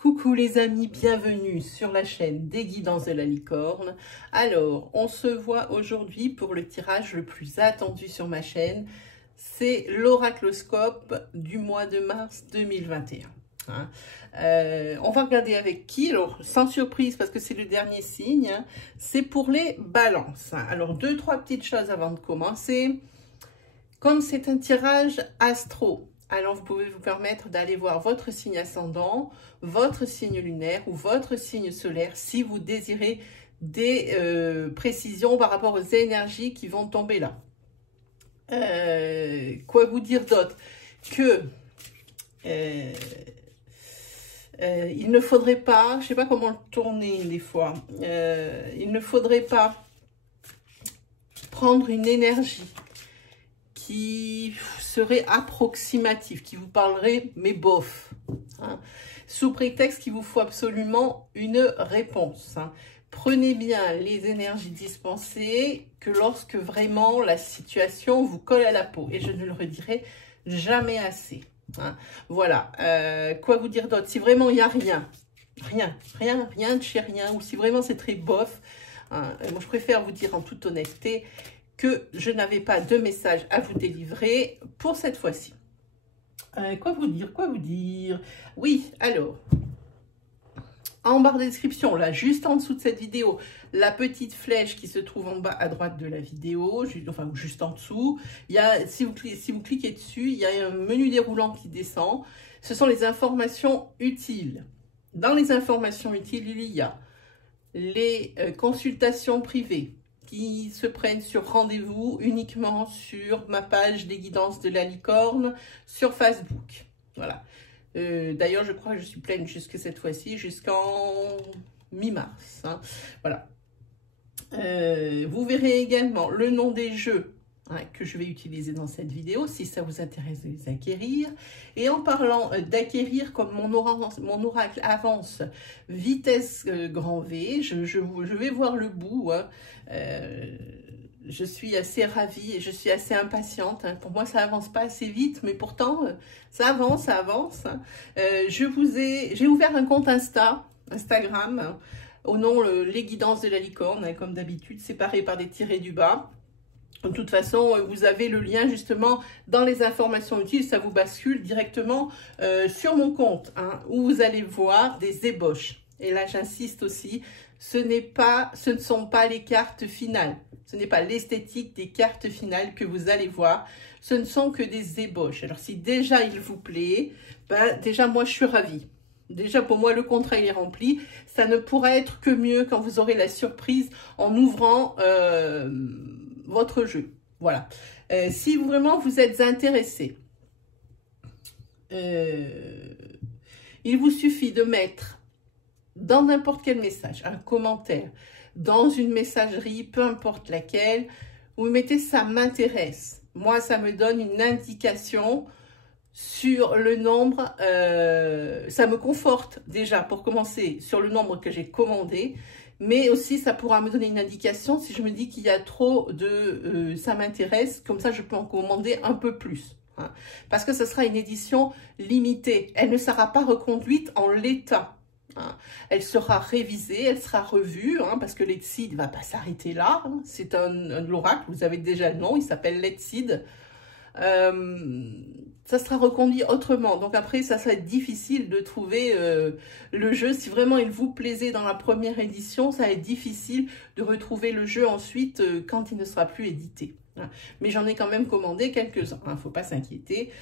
Coucou les amis, bienvenue sur la chaîne des guidances de la licorne. Alors, on se voit aujourd'hui pour le tirage le plus attendu sur ma chaîne. C'est l'oracloscope du mois de mars 2021. On va regarder avec qui, alors sans surprise parce que c'est le dernier signe, c'est pour les balances. Alors, trois petites choses avant de commencer. Comme c'est un tirage astro, alors vous pouvez vous permettre d'aller voir votre signe ascendant, votre signe lunaire ou votre signe solaire si vous désirez des précisions par rapport aux énergies qui vont tomber là. Quoi vous dire d'autre que il ne faudrait pas, je ne sais pas comment le tourner des fois, il ne faudrait pas prendre une énergie qui serait approximatif, qui vous parlerait, mais bof, hein, sous prétexte qu'il vous faut absolument une réponse. Hein. Prenez bien les énergies dispensées que lorsque vraiment la situation vous colle à la peau. Et je ne le redirai jamais assez. Hein. Voilà. Quoi vous dire d'autre? Si vraiment il n'y a rien de chez rien, ou si vraiment c'est très bof, hein, moi je préfère vous dire en toute honnêteté que je n'avais pas de message à vous délivrer pour cette fois-ci. Quoi vous dire? Oui, alors, en barre de description, là, juste en dessous de cette vidéo, la petite flèche qui se trouve en bas à droite de la vidéo, enfin, juste en dessous, il y a, si vous cliquez dessus, il y a un menu déroulant qui descend. Ce sont les informations utiles. Dans les informations utiles, il y a les consultations privées, qui se prennent sur rendez-vous uniquement sur ma page des guidances de la licorne sur Facebook. Voilà. D'ailleurs, je crois que je suis pleine jusque cette fois-ci, jusqu'en mi-mars. Hein. Voilà. Vous verrez également le nom des jeux que je vais utiliser dans cette vidéo, si ça vous intéresse de les acquérir. Et en parlant d'acquérir, comme mon oracle avance vitesse grand V, je vais voir le bout. Hein. Je suis assez ravie et je suis assez impatiente. Hein. Pour moi, ça avance pas assez vite, mais pourtant, ça avance, ça avance. Hein. J'ai ouvert un compte Instagram, hein, au nom Les Guidances de la Licorne, hein, comme d'habitude, séparé par des tirets du bas. De toute façon, vous avez le lien justement dans les informations utiles, ça vous bascule directement sur mon compte, hein, où vous allez voir des ébauches. Et là, j'insiste aussi, ce ne sont pas les cartes finales. Ce n'est pas l'esthétique des cartes finales que vous allez voir. Ce ne sont que des ébauches. Alors, si déjà il vous plaît, ben, déjà moi, je suis ravie. Déjà, pour moi, le contrat il est rempli. Ça ne pourra être que mieux quand vous aurez la surprise en ouvrant votre jeu. Voilà. Si vraiment vous êtes intéressé, il vous suffit de mettre dans n'importe quel message, un commentaire, dans une messagerie, peu importe laquelle, vous mettez « ça m'intéresse ». Moi, ça me donne une indication sur le nombre, ça me conforte déjà pour commencer sur le nombre que j'ai commandé, mais aussi ça pourra me donner une indication si je me dis qu'il y a trop de ça m'intéresse, comme ça je peux en commander un peu plus. Hein, parce que ce sera une édition limitée, elle ne sera pas reconduite en l'état. Hein. Elle sera révisée, elle sera revue, hein, parce que l'Etsid ne va pas s'arrêter là. Hein. C'est un oracle, vous avez déjà le nom, il s'appelle l'Etsid. Ça sera reconduit autrement. Donc après, ça va être difficile de trouver le jeu. Si vraiment il vous plaisait dans la première édition, ça va être difficile de retrouver le jeu ensuite quand il ne sera plus édité. Hein. Mais j'en ai quand même commandé quelques-uns. Il ne faut pas s'inquiéter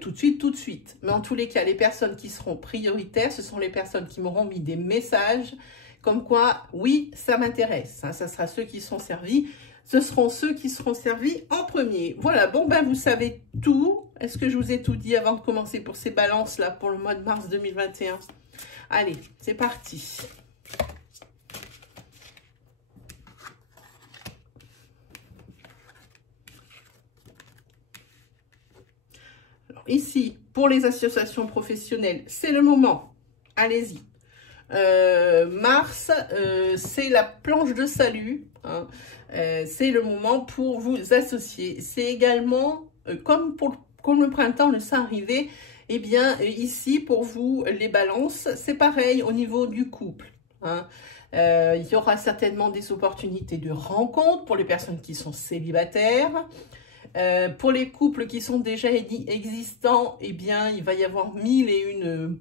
tout de suite. Mais en tous les cas, les personnes qui seront prioritaires, ce sont les personnes qui m'auront mis des messages comme quoi, oui, ça m'intéresse. Hein. Ça sera ceux qui sont servis. Ce seront ceux qui seront servis en premier. Voilà, bon ben vous savez tout. Est-ce que je vous ai tout dit avant de commencer pour ces balances là pour le mois de mars 2021? Allez, c'est parti. Alors ici, pour les associations professionnelles, c'est le moment. Allez-y. Mars, c'est la planche de salut. Hein. C'est le moment pour vous associer. C'est également, comme le printemps le sent arriver, Eh bien, ici, pour vous, les balances, c'est pareil au niveau du couple. Hein. Il y aura certainement des opportunités de rencontre pour les personnes qui sont célibataires. Pour les couples qui sont déjà existants, eh bien, il va y avoir 1001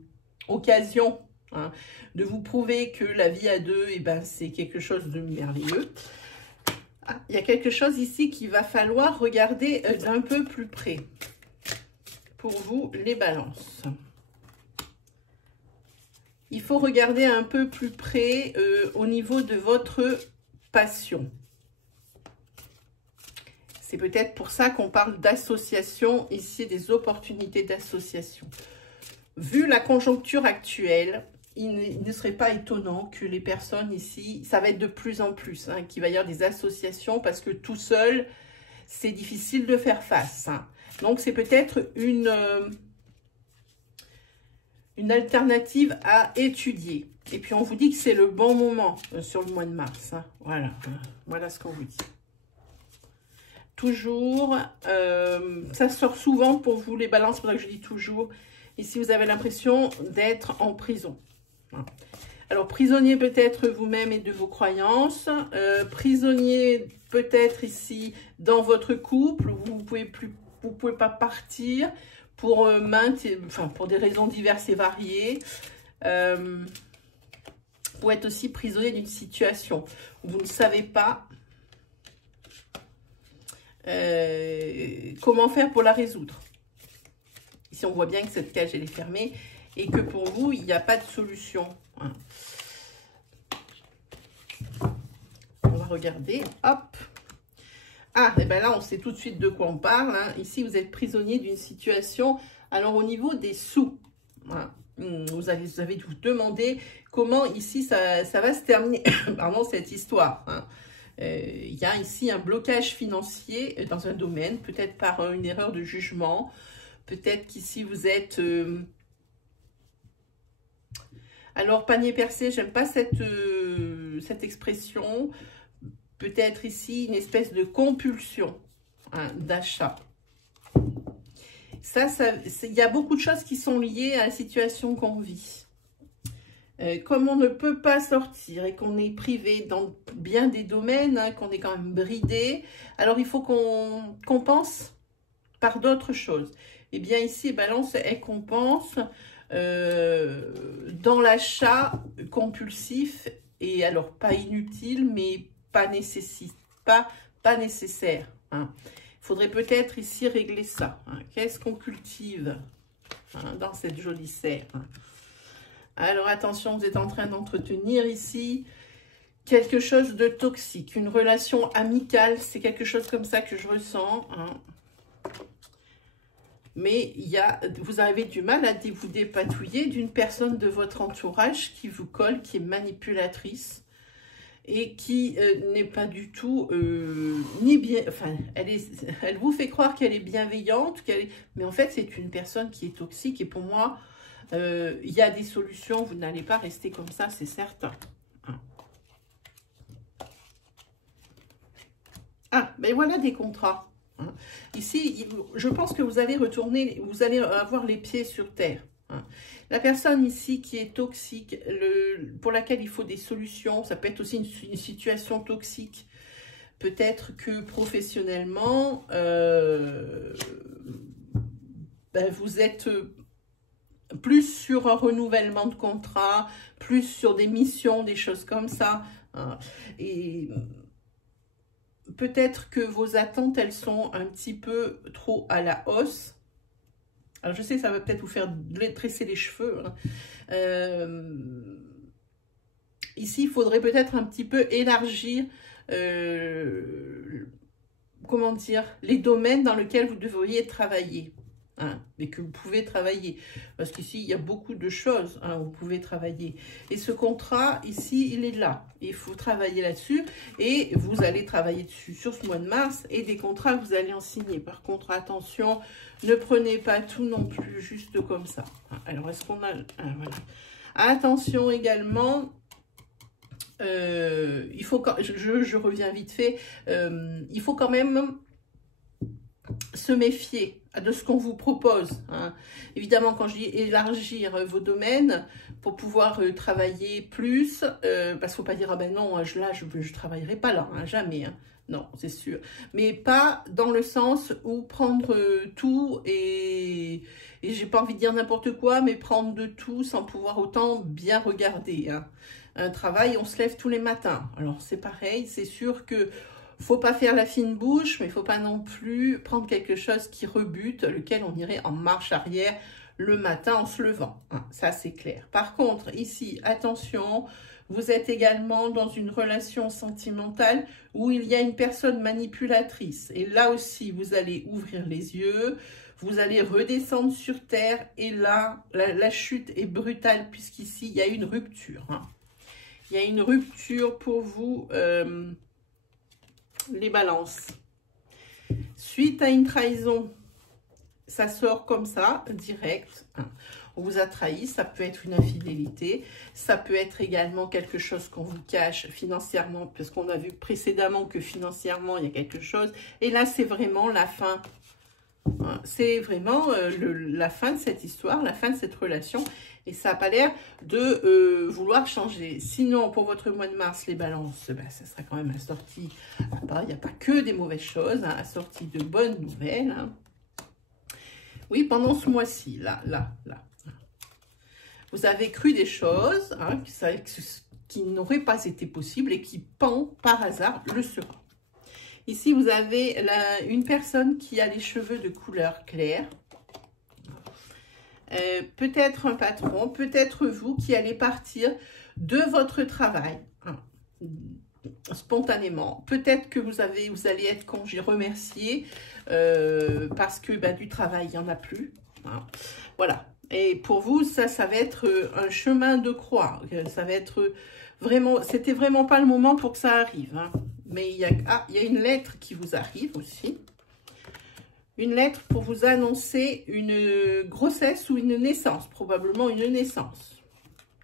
occasions, hein, de vous prouver que la vie à deux, eh ben, c'est quelque chose de merveilleux. Ah, il y a quelque chose ici qu'il va falloir regarder d'un peu plus près. Pour vous, les balances. Il faut regarder un peu plus près au niveau de votre passion. C'est peut-être pour ça qu'on parle d'association, ici des opportunités d'association. Vu la conjoncture actuelle, il ne serait pas étonnant que les personnes ici, ça va être de plus en plus, hein, qu'il va y avoir des associations parce que tout seul, c'est difficile de faire face. Hein. Donc, c'est peut-être une alternative à étudier. Et puis, on vous dit que c'est le bon moment sur le mois de mars. Hein. Voilà, voilà ce qu'on vous dit. Toujours, ça sort souvent pour vous les balances, c'est pour ça que je dis toujours. Ici, vous avez l'impression d'être en prison. Alors, prisonnier peut-être vous-même et de vos croyances. Prisonnier peut-être ici dans votre couple. Vous pouvez pas partir pour, pour des raisons diverses et variées. Vous êtes aussi prisonnier d'une situation où vous ne savez pas comment faire pour la résoudre. Ici, on voit bien que cette cage, elle est fermée et que pour vous, il n'y a pas de solution. Hein. On va regarder. Hop. Ah, et bien là, on sait tout de suite de quoi on parle. Hein. Ici, vous êtes prisonnier d'une situation. Alors, au niveau des sous, hein, vous avez vous demander comment ici, ça va se terminer. Pardon, cette histoire. Hein. Il y a ici un blocage financier dans un domaine, peut-être par une erreur de jugement. Peut-être qu'ici, vous êtes... Alors, panier percé, j'aime pas cette expression. Peut-être ici une espèce de compulsion, hein, d'achat. Il y a beaucoup de choses qui sont liées à la situation qu'on vit. Comme on ne peut pas sortir et qu'on est privé dans bien des domaines, hein, qu'on est quand même bridé, alors il faut qu'on compense par d'autres choses. Eh bien ici, Balance, elle compense dans l'achat compulsif, et alors pas inutile, mais pas nécessaire. Hein. Il faudrait peut-être ici régler ça. Hein. Qu'est-ce qu'on cultive, hein, dans cette jolie serre, hein. Alors attention, vous êtes en train d'entretenir ici quelque chose de toxique, une relation amicale, c'est quelque chose comme ça que je ressens. Hein. Mais vous avez du mal à vous dépatouiller d'une personne de votre entourage qui vous colle, qui est manipulatrice et qui n'est pas du tout ni bien. Enfin, elle vous fait croire qu'elle est bienveillante, mais en fait c'est une personne qui est toxique. Et pour moi, il y a des solutions. Vous n'allez pas rester comme ça, c'est certain. Ah, ben voilà des contrats. Hein. Ici, je pense que vous allez retourner, vous allez avoir les pieds sur terre. Hein. La personne ici qui est toxique, pour laquelle il faut des solutions, ça peut être aussi une situation toxique. Peut-être que professionnellement, vous êtes plus sur un renouvellement de contrat, plus sur des missions, des choses comme ça. Hein. Et peut-être que vos attentes, elles sont un petit peu trop à la hausse. Alors, je sais que ça va peut-être vous faire tresser les cheveux. Hein. Ici, il faudrait peut-être un petit peu élargir, comment dire, les domaines dans lesquels vous devriez travailler. Hein, mais que vous pouvez travailler. Parce qu'ici, il y a beaucoup de choses, hein, où vous pouvez travailler. Et ce contrat, ici, il est là. Il faut travailler là-dessus. Et vous allez travailler dessus sur ce mois de mars. Et des contrats, vous allez en signer. Par contre, attention, ne prenez pas tout non plus juste comme ça. Alors, est-ce qu'on a... Ah, voilà. Attention également... il faut... Je reviens vite fait. Il faut quand même... se méfier de ce qu'on vous propose. Hein. Évidemment, quand je dis élargir vos domaines pour pouvoir travailler plus, parce qu'il ne faut pas dire, ah ben non, là, je ne travaillerai pas là, hein, jamais. Hein. Non, c'est sûr. Mais pas dans le sens où prendre tout et j'ai pas envie de dire n'importe quoi, mais prendre de tout sans pouvoir autant bien regarder. Hein. Un travail, on se lève tous les matins. Alors, c'est pareil, c'est sûr que faut pas faire la fine bouche, mais il faut pas non plus prendre quelque chose qui rebute, lequel on irait en marche arrière le matin en se levant. Hein, ça, c'est clair. Par contre, ici, attention, vous êtes également dans une relation sentimentale où il y a une personne manipulatrice. Et là aussi, vous allez ouvrir les yeux, vous allez redescendre sur terre. Et là, la chute est brutale puisqu'ici, il y a une rupture. Hein. Il y a une rupture pour vous, les balances. Suite à une trahison, ça sort comme ça, direct. Hein. On vous a trahi, ça peut être une infidélité, ça peut être également quelque chose qu'on vous cache financièrement, parce qu'on a vu précédemment que financièrement, il y a quelque chose. Et là, c'est vraiment la fin. Hein. C'est vraiment la fin de cette histoire, la fin de cette relation. Et ça n'a pas l'air de vouloir changer. Sinon, pour votre mois de mars, les balances, ben, ça sera quand même assorti. Il n'y a pas que des mauvaises choses, hein, assorti de bonnes nouvelles. Hein. Oui, pendant ce mois-ci, là. Vous avez cru des choses hein, qui n'auraient pas été possibles et qui, par hasard, le seront. Ici, vous avez une personne qui a les cheveux de couleur claire. Peut-être un patron, peut-être vous qui allez partir de votre travail hein, spontanément. Peut-être que vous allez être remercié parce que ben, du travail, il n'y en a plus. Hein. Une Et pour vous, ça va être un chemin de croix. Ça va être vraiment, c'était vraiment pas le moment pour que ça arrive. Hein. Mais il y a une lettre qui vous arrive aussi. Une lettre pour vous annoncer une grossesse ou une naissance. Probablement une naissance.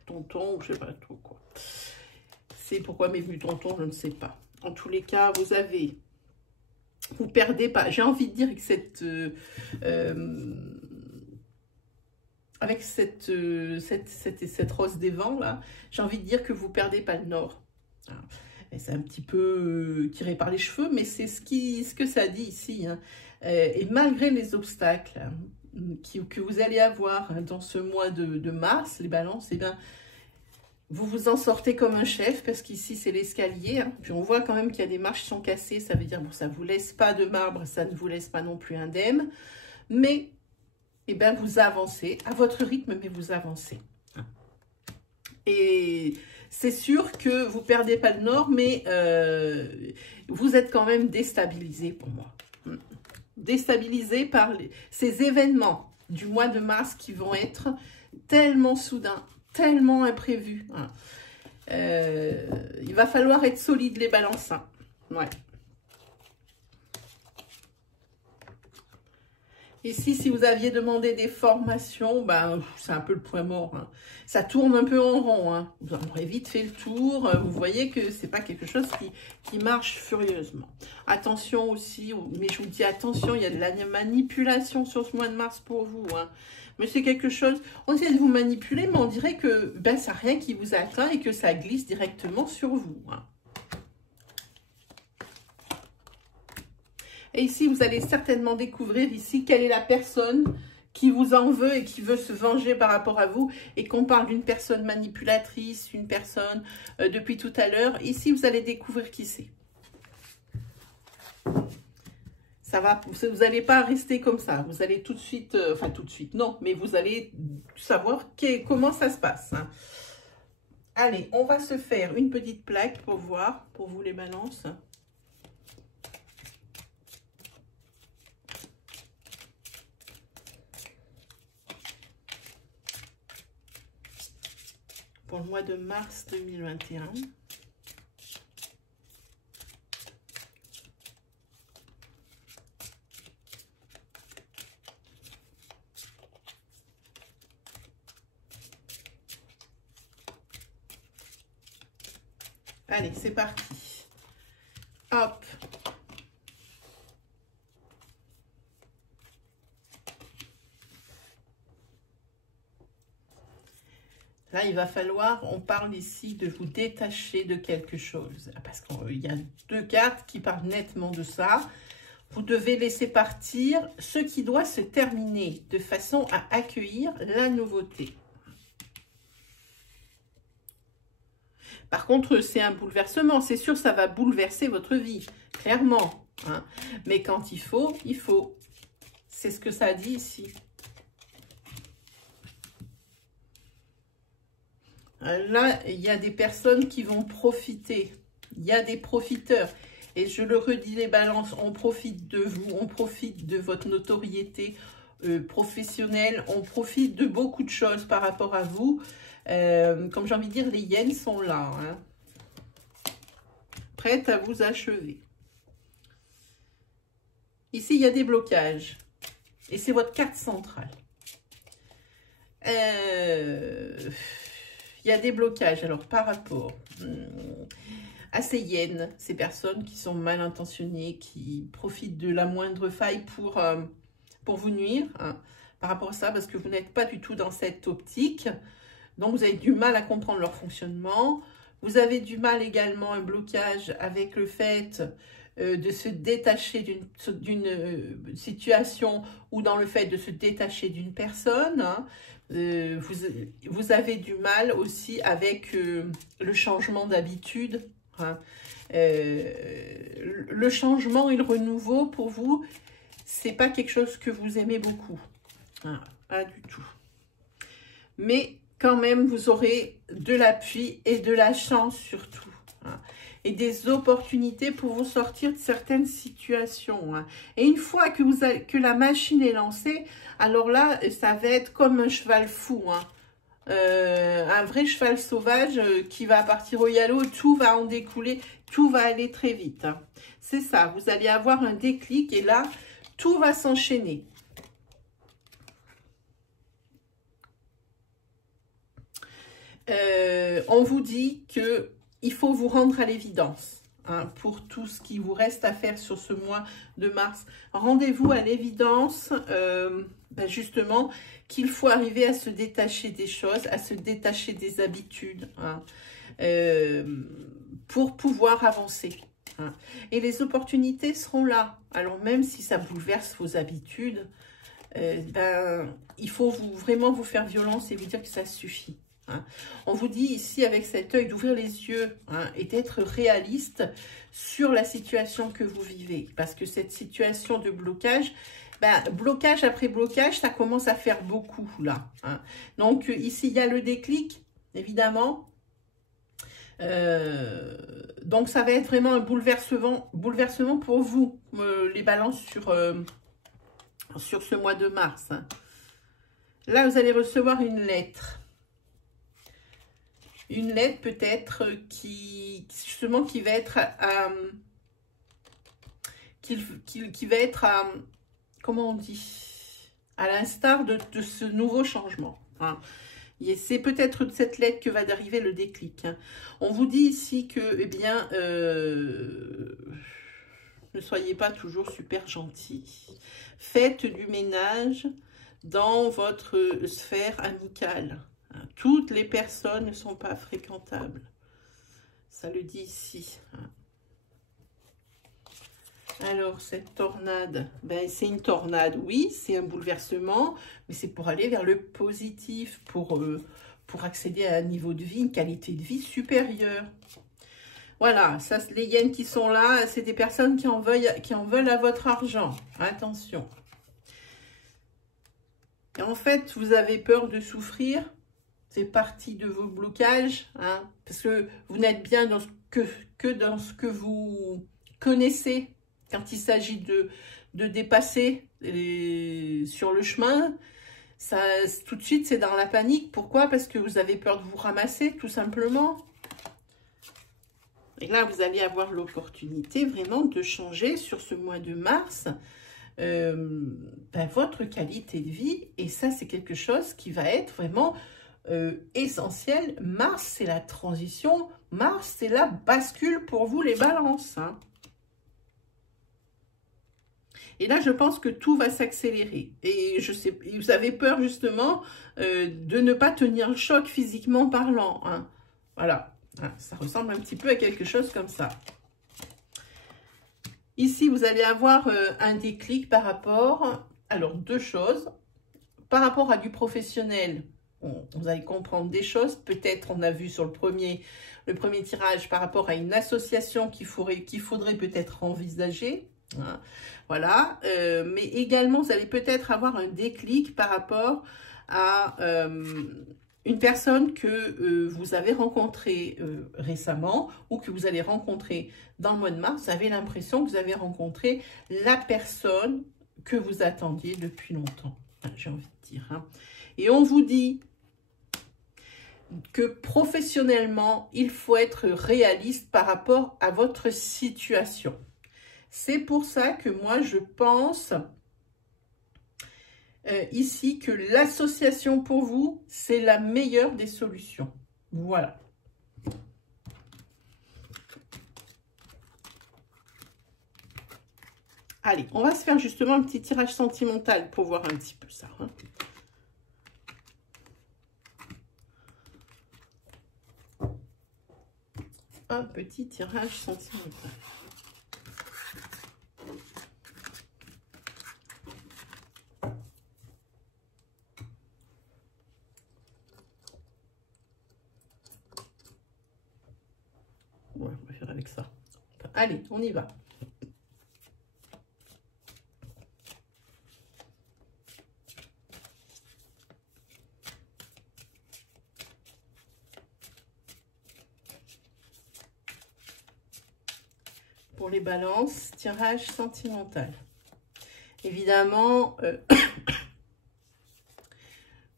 Tonton, je ne sais pas trop quoi. C'est pourquoi m'est venu tonton, je ne sais pas. En tous les cas, vous perdez pas. J'ai envie de dire que avec cette rose des vents là, j'ai envie de dire que vous perdez pas le nord. C'est un petit peu tiré par les cheveux, mais c'est ce que ça dit ici. Hein. Et malgré les obstacles que vous allez avoir dans ce mois de mars, les balances, eh bien, vous vous en sortez comme un chef, parce qu'ici, c'est l'escalier. Hein. Puis on voit quand même qu'il y a des marches qui sont cassées. Ça veut dire, bon, ça ne vous laisse pas de marbre, ça ne vous laisse pas non plus indemne. Mais, eh bien, vous avancez à votre rythme, mais vous avancez. Hein. Et c'est sûr que vous ne perdez pas le nord, mais vous êtes quand même déstabilisé pour moi. Déstabilisé par ces événements du mois de mars qui vont être tellement soudains, tellement imprévus. Hein. Il va falloir être solide les balances. Hein. Ouais. Ici, si vous aviez demandé des formations, ben, c'est un peu le point mort. Hein. Ça tourne un peu en rond. Hein. Vous aurez vite fait le tour. Vous voyez que c'est pas quelque chose qui marche furieusement. Attention aussi, mais je vous dis attention, il y a de la manipulation sur ce mois de mars pour vous. Hein. Mais c'est quelque chose, on essaie de vous manipuler, mais on dirait que ben, ça n'a rien qui vous atteint et que ça glisse directement sur vous. Hein. Et ici, vous allez certainement découvrir ici quelle est la personne qui vous en veut et qui veut se venger par rapport à vous. Et qu'on parle d'une personne manipulatrice, une personne depuis tout à l'heure. Ici, vous allez découvrir qui c'est. Ça va, vous n'allez pas rester comme ça. Vous allez tout de suite, enfin tout de suite, non. Mais vous allez savoir comment ça se passe. Hein. Allez, on va se faire une petite plaque pour voir, pour vous les balances. Pour le mois de mars 2021. Allez, c'est parti. Hop. Là, il va falloir, on parle ici de vous détacher de quelque chose. Parce qu'il y a deux cartes qui parlent nettement de ça. Vous devez laisser partir ce qui doit se terminer de façon à accueillir la nouveauté. Par contre, c'est un bouleversement. C'est sûr, ça va bouleverser votre vie, clairement. Hein. Mais quand il faut, il faut. C'est ce que ça dit ici. Là, il y a des personnes qui vont profiter. Il y a des profiteurs. Et je le redis, les balances, on profite de vous, on profite de votre notoriété professionnelle, on profite de beaucoup de choses par rapport à vous. Comme j'ai envie de dire, les yens sont là, hein, prêtes à vous achever. Ici, il y a des blocages. Et c'est votre carte centrale. Il y a des blocages, alors par rapport à ces yens, ces personnes qui sont mal intentionnées, qui profitent de la moindre faille pour vous nuire, hein, par rapport à ça, parce que vous n'êtes pas du tout dans cette optique. Donc, vous avez du mal à comprendre leur fonctionnement. Vous avez du mal également, un blocage avec le fait de se détacher d'une situation ou dans le fait de se détacher d'une personne. Hein. Vous avez du mal aussi avec le changement d'habitude. Hein. Le changement et le renouveau, pour vous, c'est pas quelque chose que vous aimez beaucoup. Hein, pas du tout. Mais quand même, vous aurez de l'appui et de la chance surtout. Hein, et des opportunités pour vous sortir de certaines situations. Hein. Et une fois que la machine est lancée, alors là, ça va être comme un cheval fou. Hein. Un vrai cheval sauvage qui va partir au galop, tout va en découler, tout va aller très vite. Hein. C'est ça, vous allez avoir un déclic et là, tout va s'enchaîner. On vous dit que il faut vous rendre à l'évidence hein, pour tout ce qui vous reste à faire sur ce mois de mars. Rendez-vous à l'évidence, justement, qu'il faut arriver à se détacher des choses, à se détacher des habitudes hein, pour pouvoir avancer. Hein. Et les opportunités seront là. Alors même si ça bouleverse vos habitudes, il faut vraiment vous faire violence et vous dire que ça suffit. Hein. On vous dit ici avec cet œil d'ouvrir les yeux hein, et d'être réaliste sur la situation que vous vivez. Parce que cette situation de blocage, blocage après blocage, ça commence à faire beaucoup là. Hein. Donc ici, il y a le déclic, évidemment. Donc ça va être vraiment un bouleversement pour vous, les balances sur ce mois de mars. Hein. Là, vous allez recevoir une lettre. Une lettre peut-être qui va être qui va être comment on dit, à l'instar de ce nouveau changement. Hein. C'est peut-être de cette lettre que va arriver le déclic. Hein. On vous dit ici que, eh bien, ne soyez pas toujours super gentil. Faites du ménage dans votre sphère amicale. Hein. Toutes les personnes ne sont pas fréquentables. Ça le dit ici. Hein. Alors, cette tornade, c'est une tornade, oui, c'est un bouleversement, mais c'est pour aller vers le positif, pour accéder à un niveau de vie, une qualité de vie supérieure. Voilà, ça, les yens qui sont là, c'est des personnes qui en veulent à votre argent. Attention. Et en fait, vous avez peur de souffrir, c'est partie de vos blocages, hein, parce que vous n'êtes bien dans que dans ce que vous connaissez. Quand il s'agit de dépasser sur le chemin, ça, tout de suite, c'est dans la panique. Pourquoi? Parce que vous avez peur de vous ramasser, tout simplement. Et là, vous allez avoir l'opportunité vraiment de changer sur ce mois de mars votre qualité de vie. Et ça, c'est quelque chose qui va être vraiment essentiel. Mars, c'est la transition. Mars, c'est la bascule pour vous, les balances. Hein. Et là, je pense que tout va s'accélérer. Et je sais, vous avez peur justement de ne pas tenir le choc physiquement parlant. Hein. Voilà, hein, ça ressemble un petit peu à quelque chose comme ça. Ici, vous allez avoir un déclic par rapport, alors deux choses. Par rapport à du professionnel, vous allez comprendre des choses. Peut-être, on a vu sur le premier tirage par rapport à une association qu'il faudrait peut-être envisager. Hein, voilà, mais également vous allez peut-être avoir un déclic par rapport à une personne que vous avez rencontrée récemment ou que vous allez rencontrer dans le mois de mars. Vous avez l'impression que vous avez rencontré la personne que vous attendiez depuis longtemps, j'ai envie de dire. Hein. Et on vous dit que professionnellement, il faut être réaliste par rapport à votre situation. C'est pour ça que moi, je pense ici que l'association pour vous, c'est la meilleure des solutions. Voilà. Allez, on va se faire justement un petit tirage sentimental pour voir un petit peu ça. Hein. Un petit tirage sentimental. Ouais, on va faire avec ça. Allez, on y va. Pour les balances, tirage sentimental. Évidemment,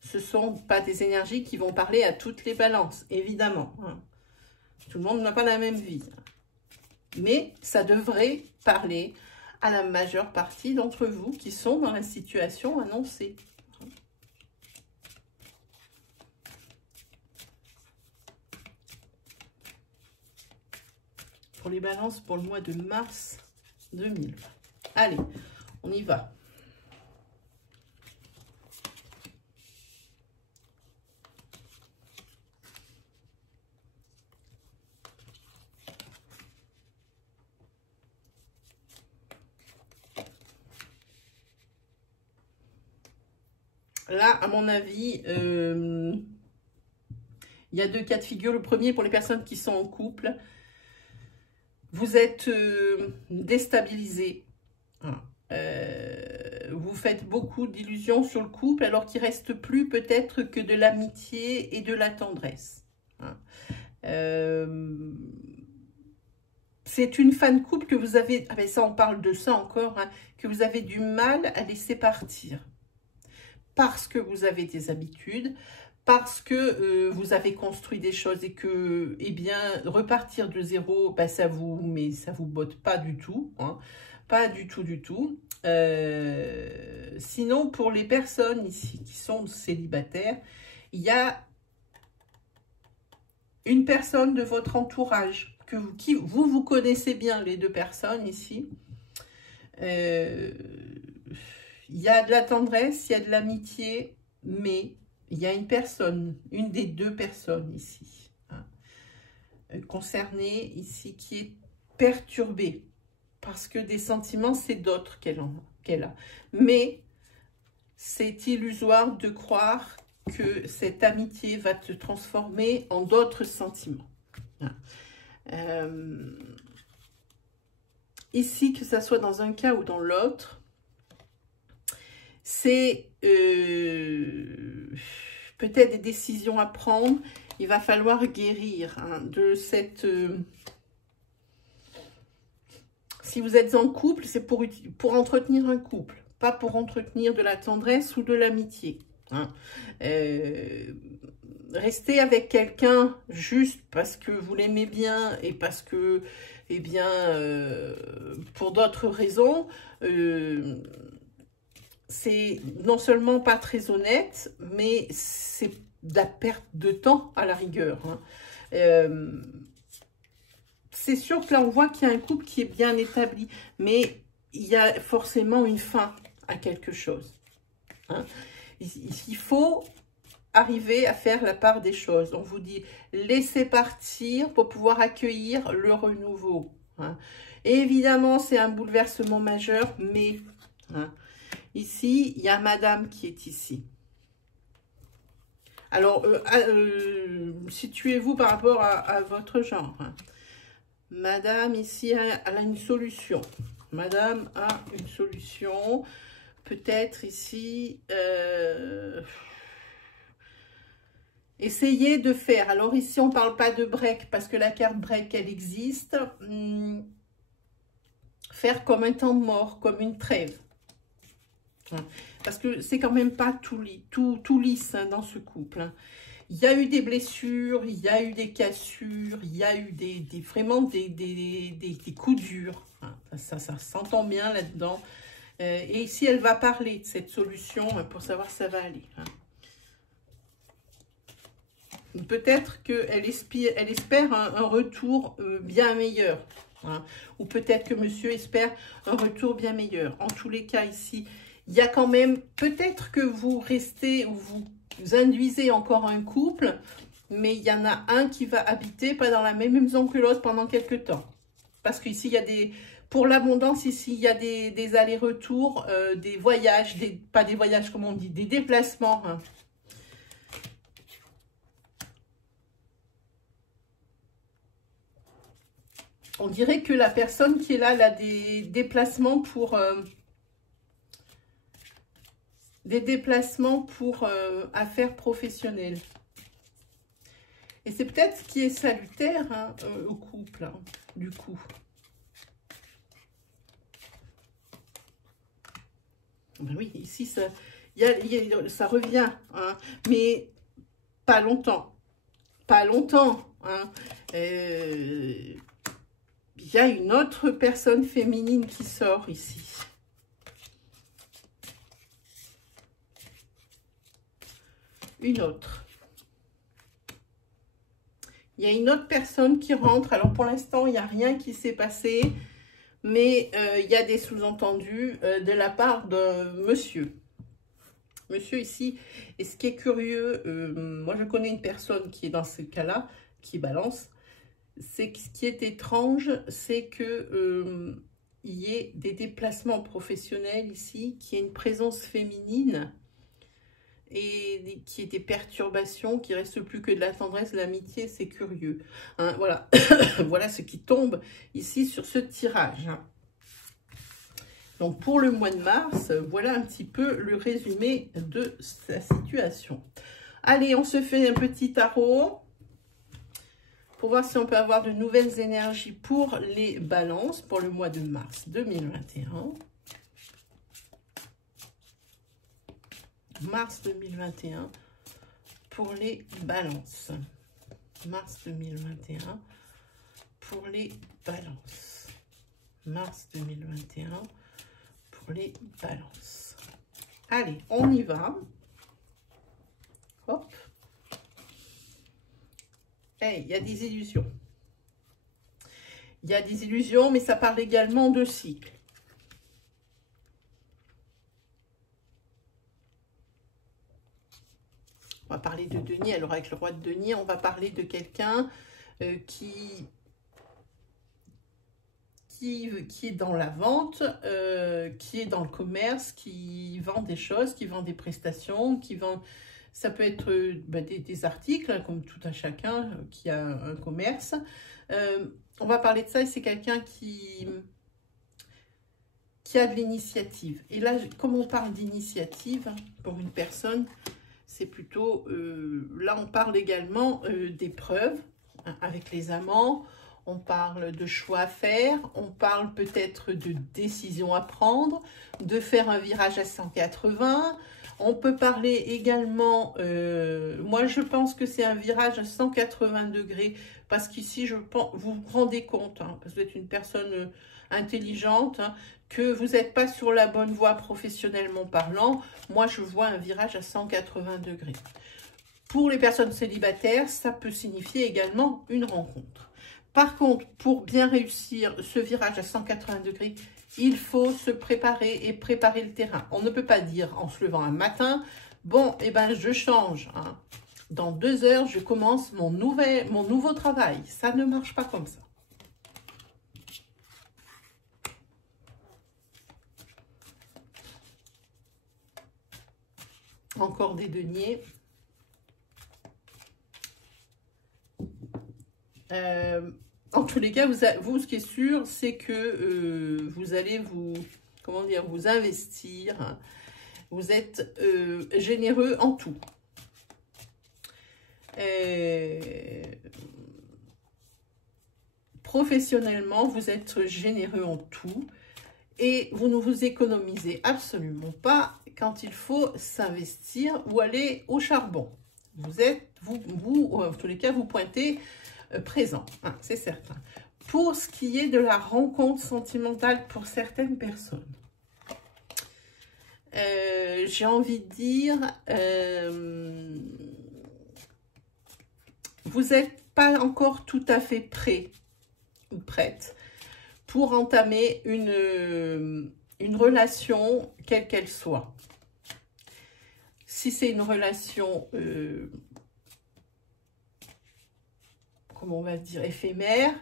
ce ne sont pas des énergies qui vont parler à toutes les balances, évidemment. Hein. Tout le monde n'a pas la même vie. Mais ça devrait parler à la majeure partie d'entre vous qui sont dans la situation annoncée. Pour les balances pour le mois de mars 2020. Allez, on y va. Là, à mon avis, il y a deux cas de figure. Le premier, pour les personnes qui sont en couple, vous êtes déstabilisé. Vous faites beaucoup d'illusions sur le couple, alors qu'il ne reste plus peut-être que de l'amitié et de la tendresse. C'est une fin de couple que vous avez, ah ben ça on parle de ça encore, hein, que vous avez du mal à laisser partir. Parce que vous avez des habitudes, parce que vous avez construit des choses et que, eh bien, repartir de zéro, ben, ça vous botte pas du tout, hein, pas du tout, du tout. Sinon, pour les personnes ici qui sont célibataires, il y a une personne de votre entourage, qui vous connaissez bien, les deux personnes ici. Il y a de la tendresse, il y a de l'amitié, mais il y a une personne, une des deux personnes ici, hein, concernée ici, qui est perturbée, parce que des sentiments, c'est d'autres qu'elle a. Mais c'est illusoire de croire que cette amitié va te transformer en d'autres sentiments. Ici, que ça soit dans un cas ou dans l'autre, c'est peut-être des décisions à prendre. Il va falloir guérir, hein, de cette... si vous êtes en couple, c'est pour entretenir un couple, pas pour entretenir de la tendresse ou de l'amitié. Hein. Rester avec quelqu'un juste parce que vous l'aimez bien et parce que, eh bien, pour d'autres raisons, c'est non seulement pas très honnête, mais c'est de la perte de temps à la rigueur. Hein. C'est sûr que là, on voit qu'il y a un couple qui est bien établi, mais il y a forcément une fin à quelque chose. Hein. Il faut arriver à faire la part des choses. On vous dit, laissez partir pour pouvoir accueillir le renouveau. Hein. Et évidemment, c'est un bouleversement majeur, mais hein, ici, il y a madame qui est ici. Alors, situez-vous par rapport à votre genre. Hein. Madame, ici, elle a une solution. Madame a une solution. Peut-être ici... essayez de faire. Alors ici, on ne parle pas de break parce que la carte break, elle existe. Faire comme un temps mort, comme une trêve. Parce que c'est quand même pas tout lisse hein, dans ce couple. Hein. Il y a eu des blessures, il y a eu des cassures, il y a eu vraiment des coups durs. Hein. Ça s'entend bien là-dedans. Et ici, elle va parler de cette solution pour savoir si ça va aller. Hein. Peut-être qu'elle espère un retour bien meilleur. Hein. Ou peut-être que monsieur espère un retour bien meilleur. En tous les cas, ici, il y a quand même... Peut-être que vous restez ou vous induisez encore un couple, mais il y en a un qui va habiter pas dans la même maison que l'autre pendant quelques temps. Parce qu'ici, il y a des... Pour l'abondance, ici, il y a des allers-retours, des voyages, pas des voyages, comme on dit, des déplacements. Hein. On dirait que la personne qui est là, elle a des déplacements pour... affaires professionnelles. Et c'est peut-être ce qui est salutaire hein, au couple, hein, du coup. Ben oui, ici, ça revient, hein, mais pas longtemps. Pas longtemps. Hein. Il y a une autre personne féminine qui sort ici. Une autre. Il y a une autre personne qui rentre. Alors, pour l'instant, il n'y a rien qui s'est passé. Mais il y a des sous-entendus de la part de monsieur. Monsieur ici, et ce qui est curieux, moi je connais une personne qui est dans ce cas-là, qui balance. C'est que ce qui est étrange, c'est que il y ait des déplacements professionnels ici, qu'il y ait une présence féminine et qu'il y ait des perturbations, qu'il ne reste plus que de la tendresse, de l'amitié, c'est curieux. Hein, voilà. Voilà ce qui tombe ici sur ce tirage. Hein. Donc pour le mois de mars, voilà un petit peu le résumé de sa situation. Allez, on se fait un petit tarot pour voir si on peut avoir de nouvelles énergies pour les balances pour le mois de mars 2021. Mars 2021 pour les balances. Mars 2021 pour les balances. Mars 2021 pour les balances. Allez, on y va. Hop. Hey, il y a des illusions. Il y a des illusions, mais ça parle également de cycle. On va parler de denier. Alors, avec le roi de denier, on va parler de quelqu'un qui est dans la vente, qui est dans le commerce, qui vend des choses, qui vend des prestations, qui vend... Ça peut être des articles, hein, comme tout un chacun qui a un commerce. On va parler de ça et c'est quelqu'un qui a de l'initiative. Et là, comme on parle d'initiative pour une personne, c'est plutôt... là, on parle également d'épreuves hein, avec les amants. On parle de choix à faire. On parle peut-être de décisions à prendre, de faire un virage à 180. On peut parler également... moi, je pense que c'est un virage à 180 degrés parce qu'ici, vous vous rendez compte, hein, parce que vous êtes une personne intelligente, hein, que vous n'êtes pas sur la bonne voie professionnellement parlant. Moi, je vois un virage à 180 degrés. Pour les personnes célibataires, ça peut signifier également une rencontre. Par contre, pour bien réussir ce virage à 180 degrés, il faut se préparer et préparer le terrain. On ne peut pas dire en se levant un matin, bon, eh ben, je change. Hein. Dans 2 heures, je commence mon nouveau travail. Ça ne marche pas comme ça. Encore des deniers. En tous les cas, vous, ce qui est sûr, c'est que vous allez vous investir. Hein. Vous êtes généreux en tout. Professionnellement, vous êtes généreux en tout. Et vous ne vous économisez absolument pas quand il faut s'investir ou aller au charbon. En tous les cas, vous pointez présent, hein, c'est certain. Pour ce qui est de la rencontre sentimentale pour certaines personnes, j'ai envie de dire, vous n'êtes pas encore tout à fait prêt ou prête pour entamer une relation, quelle qu'elle soit. Si c'est une relation, comment on va dire, éphémère,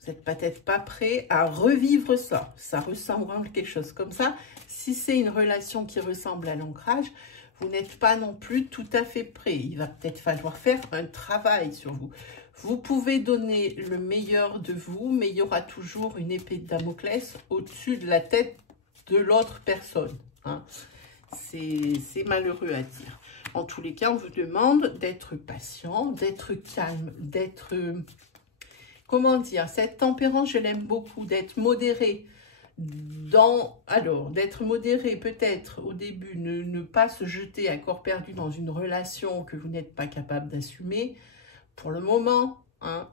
vous n'êtes peut-être pas prêt à revivre ça. Ça ressemble à quelque chose comme ça. Si c'est une relation qui ressemble à l'ancrage, vous n'êtes pas non plus tout à fait prêt. Il va peut-être falloir faire un travail sur vous. Vous pouvez donner le meilleur de vous, mais il y aura toujours une épée de Damoclès au-dessus de la tête de l'autre personne. Hein. C'est malheureux à dire. En tous les cas, on vous demande d'être patient, d'être calme, d'être... comment dire? Cette tempérance, je l'aime beaucoup, d'être modéré. D'être modéré peut-être au début, ne pas se jeter à corps perdu dans une relation que vous n'êtes pas capable d'assumer. Pour le moment, hein.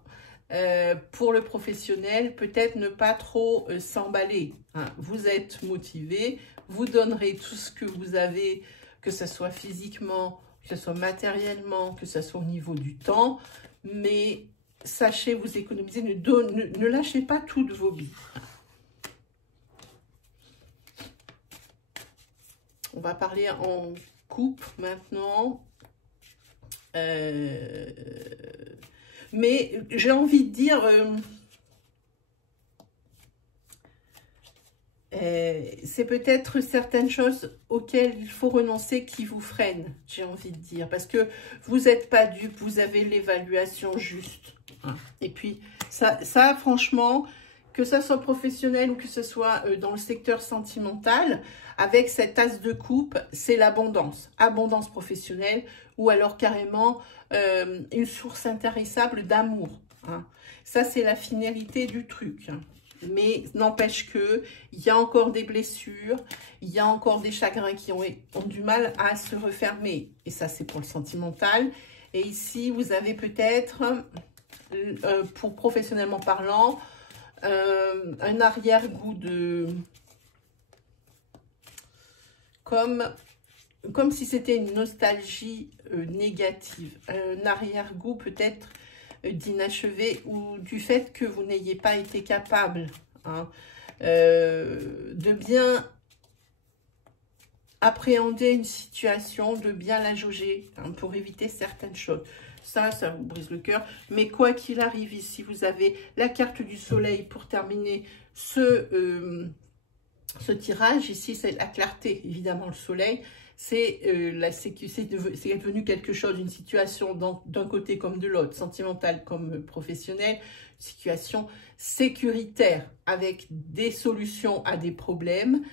Pour le professionnel, peut-être ne pas trop s'emballer. Hein. Vous êtes motivé, vous donnerez tout ce que vous avez, que ce soit physiquement, que ce soit matériellement, que ce soit au niveau du temps, mais sachez vous économiser, ne lâchez pas toutes vos billes. On va parler en couple maintenant. Mais j'ai envie de dire, c'est peut-être certaines choses auxquelles il faut renoncer qui vous freinent, j'ai envie de dire. Parce que vous n'êtes pas dupe, vous avez l'évaluation juste. Hein. Et puis, ça, franchement, que ce soit professionnel ou que ce soit dans le secteur sentimental, avec cette as de coupe, c'est l'abondance. Abondance professionnelle ou alors carrément une source intarissable d'amour. Hein. Ça, c'est la finalité du truc. Hein. Mais n'empêche que il y a encore des blessures, il y a encore des chagrins qui ont du mal à se refermer. Et ça, c'est pour le sentimental. Et ici, vous avez peut-être, pour professionnellement parlant, un arrière-goût de... Comme si c'était une nostalgie négative. Un arrière-goût peut-être d'inachevé ou du fait que vous n'ayez pas été capable hein, de bien appréhender une situation, de bien la jauger hein, pour éviter certaines choses. Ça vous brise le cœur. Mais quoi qu'il arrive ici, vous avez la carte du soleil pour terminer ce tirage. Ici, c'est la clarté, évidemment, le soleil. C'est devenu quelque chose, une situation d'un côté comme de l'autre, sentimentale comme professionnelle, situation sécuritaire avec des solutions à des problèmes.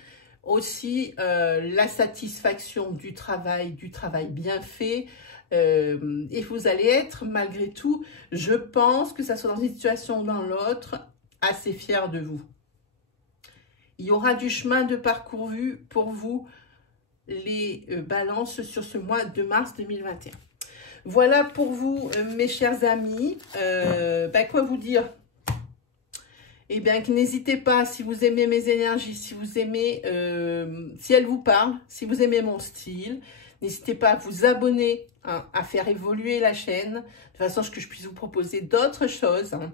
Aussi, la satisfaction du travail bien fait. Et vous allez être, malgré tout, je pense que ça soit dans une situation ou dans l'autre, assez fier de vous. Il y aura du chemin de parcouru pour vous, les balances, sur ce mois de mars 2021. Voilà pour vous, mes chers amis. Quoi vous dire? Eh bien, n'hésitez pas, si vous aimez mes énergies, si vous aimez, si elles vous parlent, si vous aimez mon style, n'hésitez pas à vous abonner, hein, à faire évoluer la chaîne, de façon à ce que je puisse vous proposer d'autres choses, hein,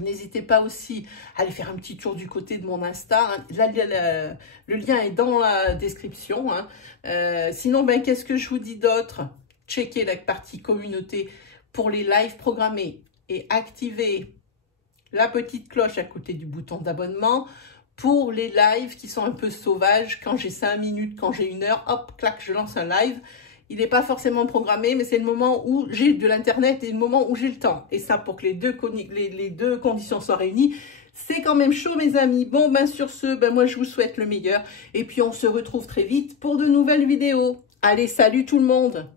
N'hésitez pas aussi à aller faire un petit tour du côté de mon Insta. Hein. Là, le lien est dans la description. Hein. Sinon, ben, qu'est-ce que je vous dis d'autre? Checkez la partie communauté pour les lives programmés et activez la petite cloche à côté du bouton d'abonnement pour les lives qui sont un peu sauvages. Quand j'ai 5 minutes, quand j'ai 1 heure, hop, clac, je lance un live. Il n'est pas forcément programmé, mais c'est le moment où j'ai de l'internet et le moment où j'ai le temps. Et ça, pour que les deux conditions soient réunies, c'est quand même chaud, mes amis. Bon, ben sur ce, ben moi, je vous souhaite le meilleur. Et puis, on se retrouve très vite pour de nouvelles vidéos. Allez, salut tout le monde!